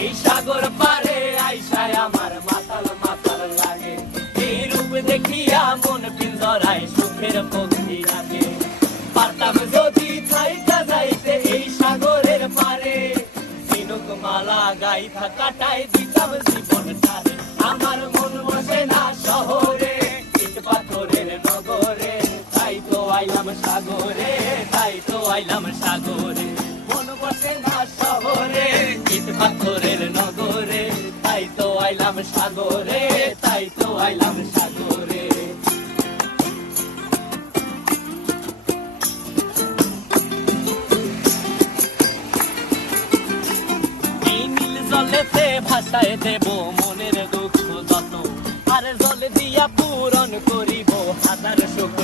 এই সাগর পারে আইসায় আমার মাতাল মাতাল লাগে। এই রূপ দেখিয়া মন পিঞ্জরায় সুখের পক্ষী লাগে। পারতাম যদি থাইকা যাইতে এই সাগরের পারে, ঝিনুক মালা গাইথা কাটাই দিতাম জীবনটারে। আমার মন বসে না শহরে, ইট পাথরের নগরে, তাই তো আইলাম সাগরে, তাই তো আইলাম সাগরে। মন বসে না শহরে, ইট পাথরের নগরে, তাই তো আইলাম সাগরে, তাই তো আইলাম সাগরে। এই নীল জলেতে ভাসায় দেব মনের দুঃখ যত, আর জল দিয়া পূরণ করিব হাজার সুখ